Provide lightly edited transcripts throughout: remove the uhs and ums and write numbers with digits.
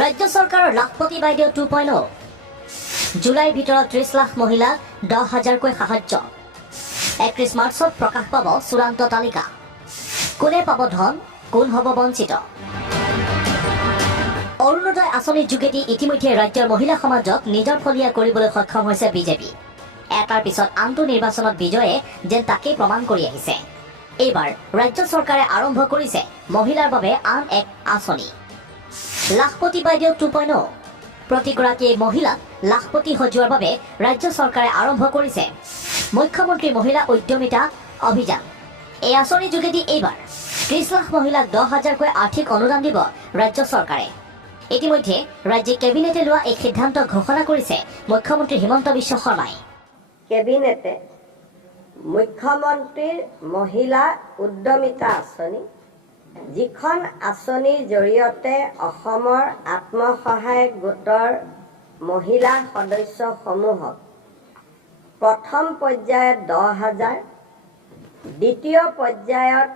राज्य सरकाৰৰ লাখপতি বাইদেউ 2.0 জুলাইৰ ভিতৰত 30 লাখ মহিলাক 10,000কৈ সাহায্য 31 মাৰ্চত প্ৰকাশ পাব চূড়ান্ত তালিকা কোনে পাব ধন কোন হ'ব বঞ্চিত অৰুণোদয় আঁচনিৰ যোগেদি ইতিমধ্যে ৰাজ্যৰ মহিলা সমাজক নিজৰ ফলীয়া কৰিবলৈ সক্ষম হৈছে বিজেপি এটাৰ পিছত আনটো নিৰ্বাচনত বিজয়ে যেন তাকেই প্ৰমাণ কৰি আহিছে এইবাৰ ৰাজ্য চৰকাৰে আৰম্ভ কৰিছে মহিলাৰ বাবে আন এক আঁচনি লাখপতি বাইদেউ 2.0 প্ৰতিগৰাকী মহিলাক লাখপতি সজোৱাৰ বাবে ৰাজ্য চৰকাৰে আৰম্ভ কৰিছে মুখ্যমন্ত্ৰী মহিলা উদ্যমিতা অভিযান এই আঁচনিৰ যোগেদি এইবাৰ 30 লাখ মহিলাক 10,000কৈ আৰ্থিক অনুদান দিব ৰাজ্য চৰকাৰে ইতিমধ্যে ৰাজ্য কেবিনেটে লোৱা এই সিদ্ধান্ত ঘোষণা কৰিছে মুখ্যমন্ত্ৰী হিমন্ত বিশ্ব শৰ্মাই কেবিনেটে মুখ্যমন্ত্ৰীৰ মহিলা উদ্যমিতা আঁচনি যিখন আঁচনিৰ জৰিয়তে অসমৰ আত্মসহায়ক গোটৰ মহিলা সদস্যসমূহক প্ৰথম পৰ্যায়ত 10,000 দ্বিতীয় পৰ্যায়ত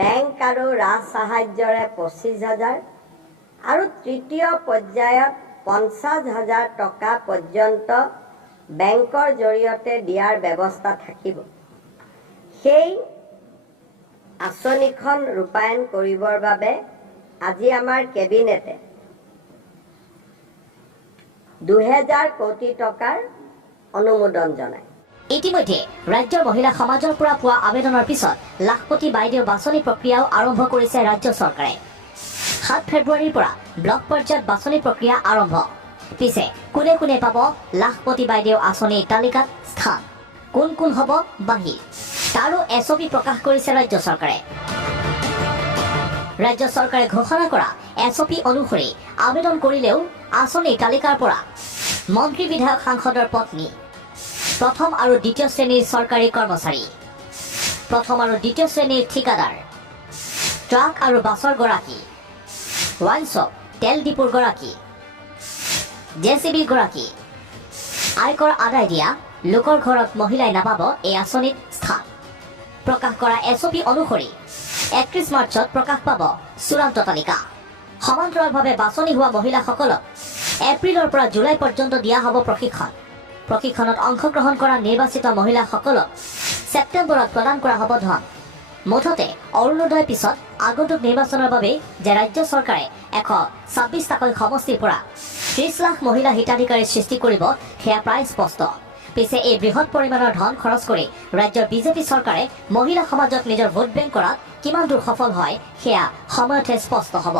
বেংক আৰু ৰাজ সাহায্যৰে 25,000 আৰু তৃতীয় পৰ্যায়ত 50,000 টকা পৰ্যন্ত বেংকৰ জৰিয়তে দিয়াৰ ব্যৱস্থা থাকিব সেই আঁচনিখন ৰূপায়ণ কৰিবৰ বাবে আজি আমাৰ কেবিনেটে 2,000 কোটি টকাৰ অনুমোদন জনায় ইতিমধ্যে ৰাজ্যৰ মহিলা সমাজৰ পৰা পোৱা আবেদনৰ পিছত লাখপতি বাইদেউ বাছনি প্ৰক্ৰিয়াও আৰম্ভ কৰিছে ৰাজ্য চৰকাৰে 7 ফেব্ৰুৱাৰীৰ পৰা ব্লক পৰ্যায়ত বাছনি প্ৰক্ৰিয়া আৰম্ভ পিছে কোনে কোনে পাব লাখপতি বাইদেউ আঁচনিৰ তালিকাত স্থান কোন কোন হ'ব বাহিৰ তাৰো এছপি প্ৰকাশ কৰিছে ৰাজ্য চৰকাৰে ৰাজ্য চৰকাৰে ঘোষণা কৰা এছপি অনুসৰি আবেদন কৰিলেও আঁচনিৰ তালিকাৰ পৰা মন্ত্ৰী বিধায়ক সাংসদৰ পত্নী প্ৰথম আৰু দ্বিতীয় শ্ৰেণীৰ চৰকাৰী কৰ্মচাৰী প্ৰথম আৰু দ্বিতীয় শ্ৰেণীৰ ঠিকাদাৰ ট্ৰাক আৰু বাছৰ গৰাকী ওৱাইন শ্বপ তেল ডিপুৰ গৰাকী জেচিবিৰ গৰাকী আয়কৰ আদায় দিয়া লোকৰ ঘৰত মহিলাই নাপাব এই আঁচনিত স্থান প্ৰকাশ কৰা এছপি অনুসৰি 31 মাৰ্চত প্ৰকাশ পাব চূড়ান্ত তালিকা সমান্তৰালভাৱে বাছনি হোৱা মহিলাসকলক এপ্ৰিলৰ পৰা জুলাই পৰ্যন্ত দিয়া হ'ব প্ৰশিক্ষণত অংশগ্ৰহণ কৰা নিৰ্বাচিত মহিলাসকলক ছেপ্টেম্বৰত প্ৰদান কৰা হ'ব ধন মুঠতে অৰুণোদয়ৰ পিছত আগন্তুক নিৰ্বাচনৰ বাবে যে ৰাজ্য চৰকাৰে 126টাকৈ সমষ্টিৰ পৰা 30 লাখ মহিলা হিতাধিকাৰী সৃষ্টি কৰিব সেয়া প্ৰায় স্পষ্ট পিছে এই বৃহৎ পৰিমাণৰ ধন খৰচ কৰি ৰাজ্যৰ বিজেপি চৰকাৰে মহিলা সমাজক নিজৰ ভোট বেংক কৰাত কিমান দূৰ সফল হয় সেয়া সময়তহে স্পষ্ট হ'ব